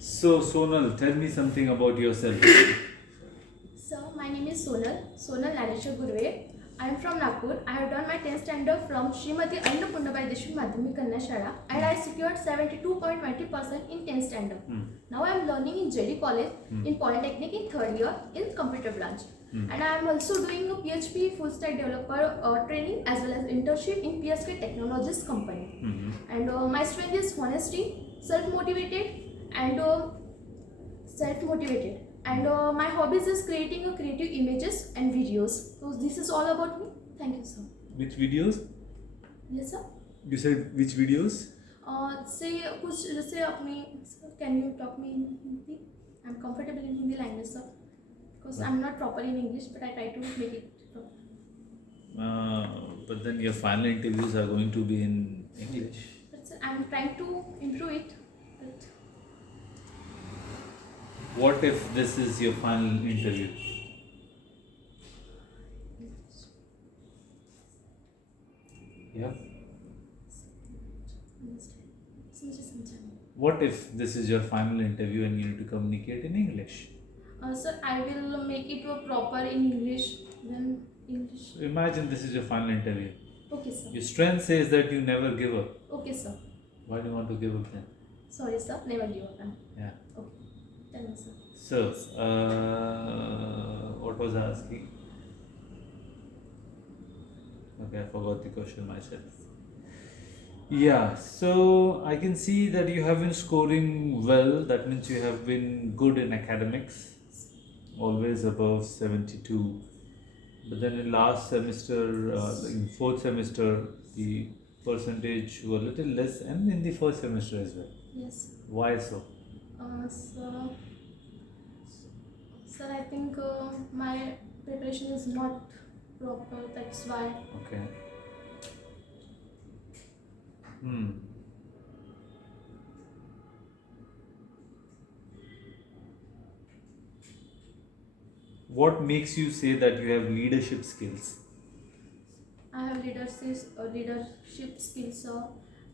So, Sonal, tell me something about yourself. So, my name is Sonal Nareshwar Gurve. I am from Nagpur. I have done my 10th standard from Srimati Annapurnabai Deshmukh Madhyamik Kanya Shala and I secured 72.20% in 10th standard. Now I am learning in JD College in Polytechnic in 3rd year in computer branch. And I am also doing a PHP full stack developer training as well as internship in PSK Technologies company. And my strength is honesty, self-motivated and my hobbies is creating a creative images and videos. So this is all about me. Thank you sir. Which videos? Yes sir. You said which videos? से कुछ जैसे अपनी can you talk me in Hindi? I'm comfortable in Hindi language sir because I'm not proper in English but I try to make it proper. But then your final interviews are going to be in English. But sir, I'm trying to improve it. But What if this is your final interview? Yeah. मुझे समझा नहीं. What if this is your final interview and you need to communicate in English? Sir, I will make it proper in English. Then English. So imagine this is your final interview. Okay, sir. Your strength says that you never give up. Okay, sir. Why do you want to give up then? Sorry, sir. Never give up. Yeah. Okay. Tell me, sir. So, what was I asking? Okay, I forgot the question myself. Yeah, so I can see that you have been scoring well. That means you have been good in academics, always above 72. But then in last semester, in fourth semester, the percentage were a little less, and in the first semester as well. Yes. Why so? Sir, I think my preparation is not proper. That's why. Okay. What makes you say that you have leadership skills? I have leadership skills, sir.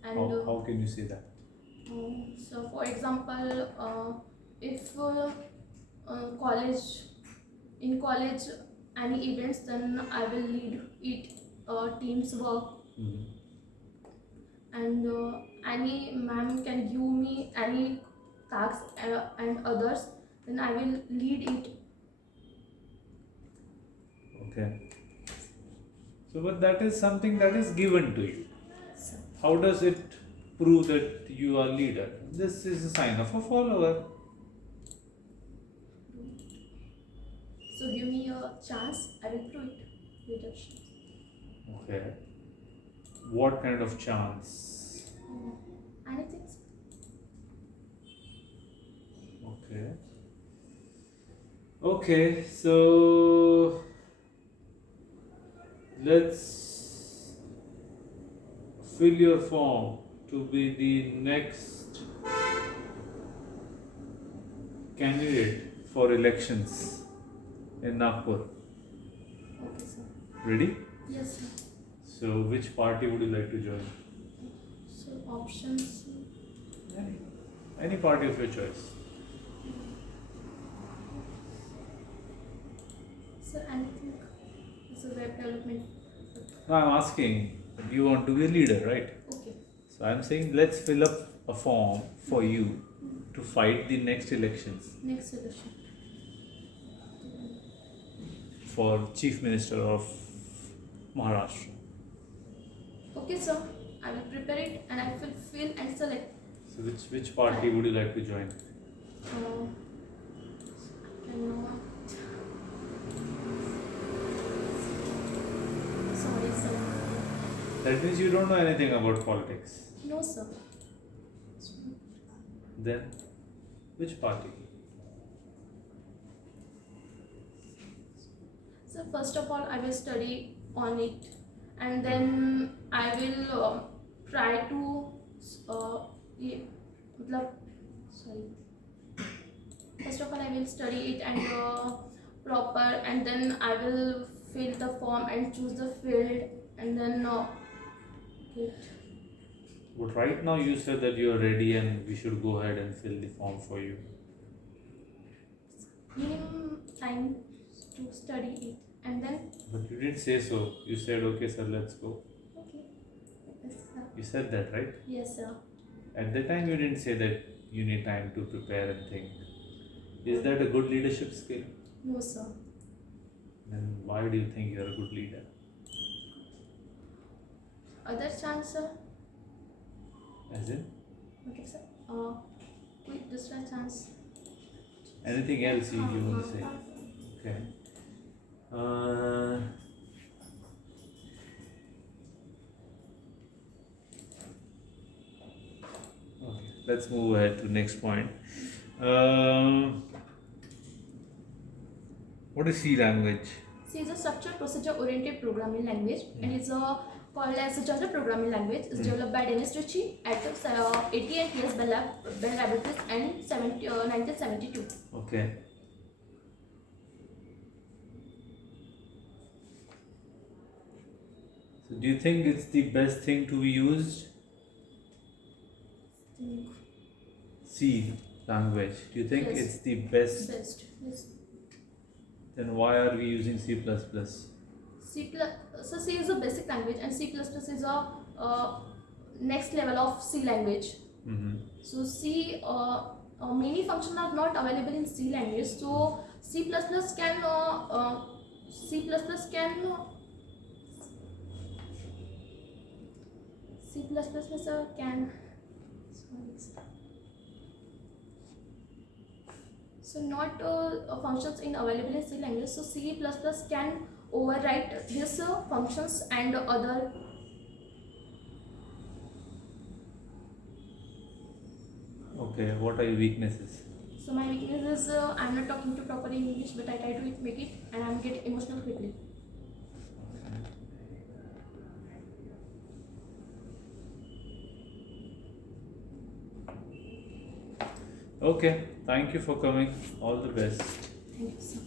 And How can you say that? so, for example, if college in college any events, then I will lead it teams work. And any ma'am can give me any tasks and others, then I will lead it. Okay. So, but that is something that is given to you. So, How does it prove that you are leader? This is a sign of a follower. so give me a chance, I will prove it. Leadership. Okay. What kind of chance? Anything. Okay. Okay, so let's fill your form to be the next candidate for elections in Nagpur. Okay, sir. Ready? Yes, sir. So, which party would you like to join? So options. Any party of your choice. Sir, anything. So web development. Now, I'm asking, you want to be a leader, right? Okay. So, I'm saying let's fill up a form for you to fight the next elections Next solution. for Chief Minister of Maharashtra. Okay, sir. I will prepare it and I will fill and select. So, which party would you like to join? And sorry, sir. That means you don't know anything about politics. No, sir. Then, which party? So first of all, I will study on it, and then I will try to sorry. First of all, I will study it and proper, and then I will fill the form and choose the field, and then get. But right now you said that you are ready and we should go ahead and fill the form for you. Give him time to study it, and then But you didn't say so. You said, okay, sir, let's go. okay. Yes, sir. You said that, right? Yes, sir. At the time, you didn't say that you need time to prepare and think. Is that a good leadership skill? No, sir. Then why do you think you're a good leader? Other chance, sir. As in, Okay, sir. Quick distance chance. anything else you want to say? Okay. Okay, let's move ahead to next point. What is C language? C is a structured procedure oriented programming language and it's called as a general programming language. It's developed by Dennis Ritchie at AT&T Bell Laboratories and 1972. Okay. So, do you think it's the best thing to be used? C language. Do you think Yes. it's the best? Best. Yes. Then why are we using C++? So C is a basic language and C++ is a next level of C language. Mm-hmm. So C many functions are not available in C language. So C++ can C++ can C++ can so not functions in available in C language. So C++ can overwrite these functions and other. Okay, what are your weaknesses? So my weakness is I'm not talking to proper English, but I try to make it, and I'm getting emotional quickly. Okay, thank you for coming. All the best. Thank you, sir.